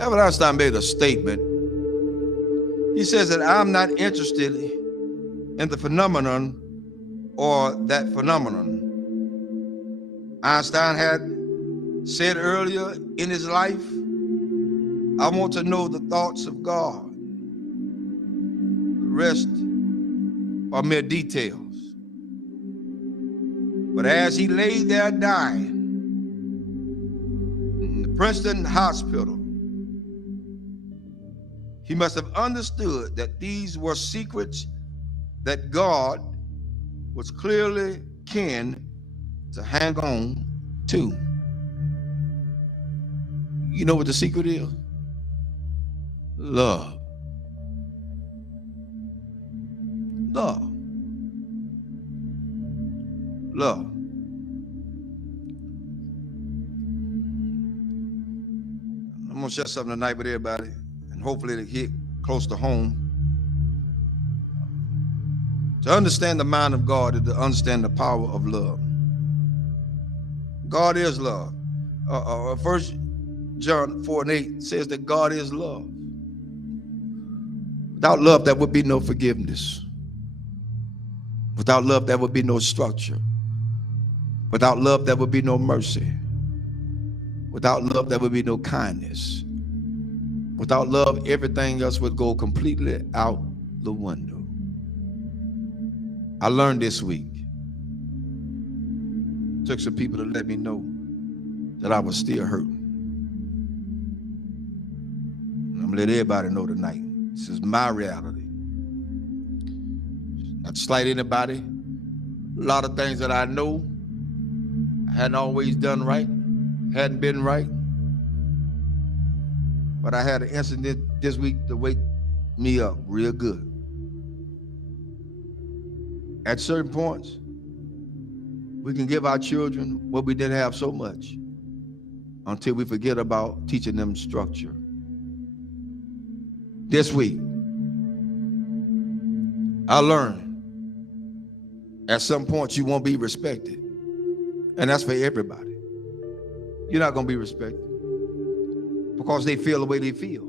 Albert Einstein made a statement. He says that I'm not interested in the phenomenon or that phenomenon. Einstein had said earlier in his life, I want to know the thoughts of God. The rest are mere details. But as he lay there dying in the Princeton hospital, he must have understood that these were secrets that God was clearly keen to hang on to. You know what the secret is? Love. Love. Love. I'm going to share something tonight with everybody, and hopefully it'll hit close to home. To understand the mind of God is to understand the power of love. God is love. 1 John 4:8 says that God is love. Without love, there would be no forgiveness. Without love, there would be no structure. Without love, there would be no mercy. Without love, there would be no kindness. Without love, everything else would go completely out the window. I learned this week. Took some people to let me know that I was still hurting. And I'm gonna let everybody know tonight. This is my reality. Not to slight anybody. A lot of things that I know I hadn't always done right, hadn't been right. But I had an incident this week to wake me up real good. At certain points, we can give our children what we didn't have so much until we forget about teaching them structure. This week, I learned at some point you won't be respected. And that's for everybody. You're not going to be respected because they feel the way they feel.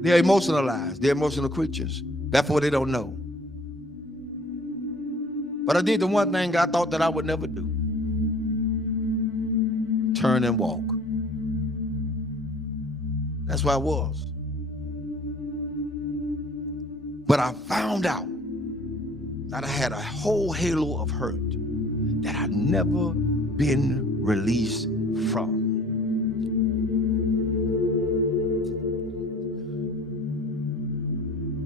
They're emotionalized. They're emotional creatures. Therefore, they don't know. But I did the one thing I thought that I would never do. Turn and walk. That's where I was. But I found out that I had a whole halo of hurt that I'd never been released from.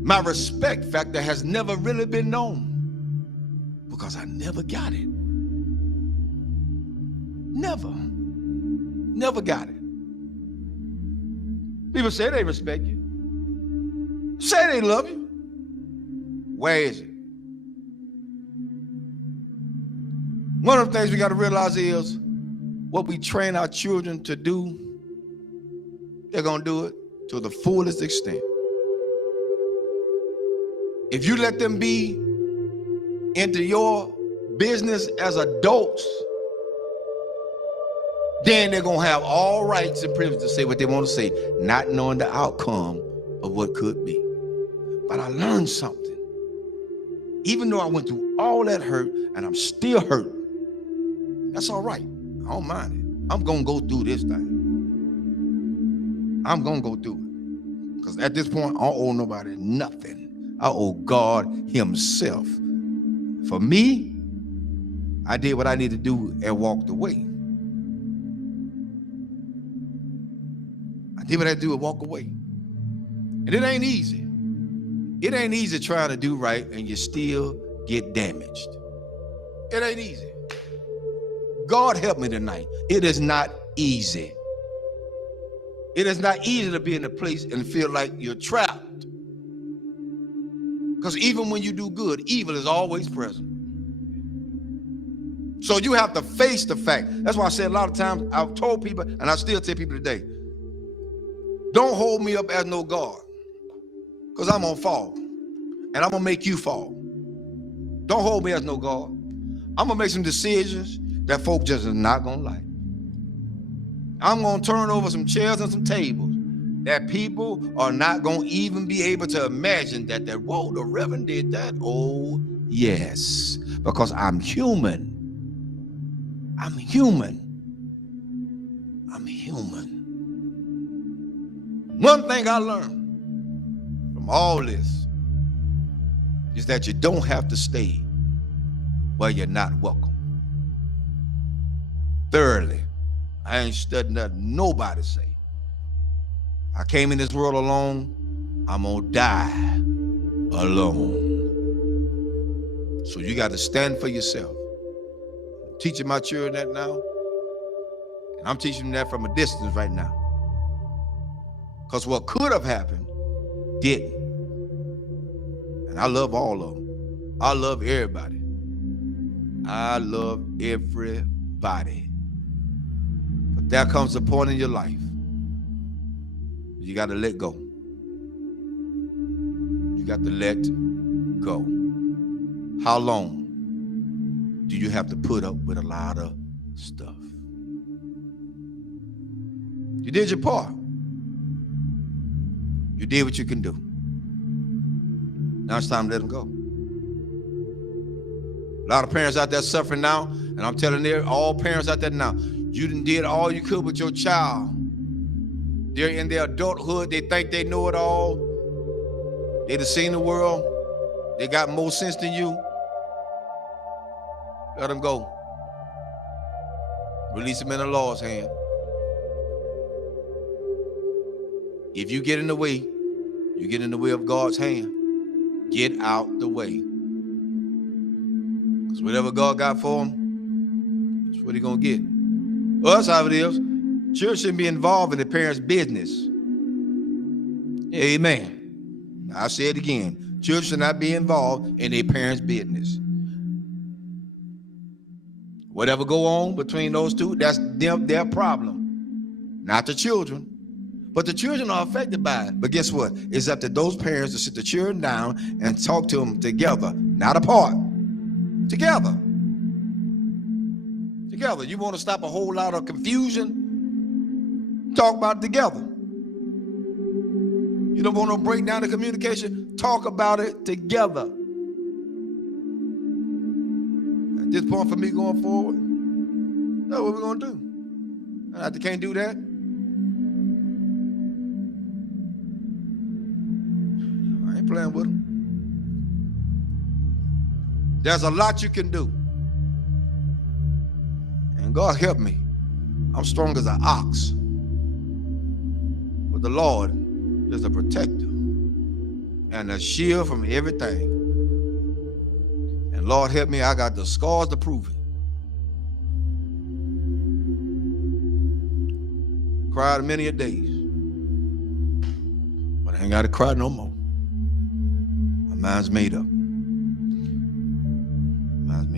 My respect factor has never really been known because I never got it. Never got it. People say they respect you. Say they love you. Where is it? One of the things we got to realize is what we train our children to do, they're going to do it to the fullest extent. If you let them be into your business as adults, then they're going to have all rights and privileges to say what they want to say, not knowing the outcome of what could be. But I learned something. Even though I went through all that hurt and I'm still hurt, that's all right. I don't mind it. I'm going to go through this thing. I'm going to go through it. Because at this point, I don't owe nobody nothing. I owe God himself. For me, I did what I needed to do and walked away. I did what I had to do and walk away. And it ain't easy. It ain't easy trying to do right and you still get damaged. It ain't easy. God help me tonight. It is not easy. It is not easy to be in a place and feel like you're trapped. Because even when you do good, evil is always present. So you have to face the fact. That's why I said a lot of times, I've told people, and I still tell people today, don't hold me up as no God. Because I'm going to fall. And I'm going to make you fall. Don't hold me as no God. I'm going to make some decisions that folk just are not going to like. I'm going to turn over some chairs and some tables that people are not going to even be able to imagine that, whoa, the Reverend did that. Oh, yes, because I'm human. I'm human. I'm human. One thing I learned from all this is that you don't have to stay where you're not welcome. Thirdly, I ain't studying nothing nobody say. I came in this world alone. I'm gonna die alone. So you got to stand for yourself. I'm teaching my children that now, and I'm teaching them that from a distance right now. Because what could have happened didn't. And I love all of them. I love everybody. I love everybody. But there comes a point in your life you got to let go. You got to let go. How long do you have to put up with a lot of stuff? You did your part. You did what you can do. Now it's time to let them go. A lot of parents out there suffering now, and I'm telling all parents out there now, you done did all you could with your child. They're in their adulthood. They think they know it all. They done seen the world. They got more sense than you. Let them go. Release them in the Lord's hand. If you get in the way, you get in the way of God's hand. Get out the way. Because whatever God got for them, that's what he's going to get. Well, that's how it is. Children shouldn't be involved in the parents' business. Amen. I'll say it again. Children should not be involved in their parents' business. Whatever go on between those two, that's their problem. Not the children. But the children are affected by it. But guess what? It's up to those parents to sit the children down and talk to them together, not apart. Together. Together. You want to stop a whole lot of confusion? Talk about it together. You don't want to break down the communication? Talk about it together. At this point for me going forward, that's what we're going to do. And if they can't do that, I ain't playing with them. There's a lot you can do. And God help me. I'm strong as an ox. But the Lord is a protector and a shield from everything. And Lord help me, I got the scars to prove it. Cried many a days. But I ain't got to cry no more. My mind's made up.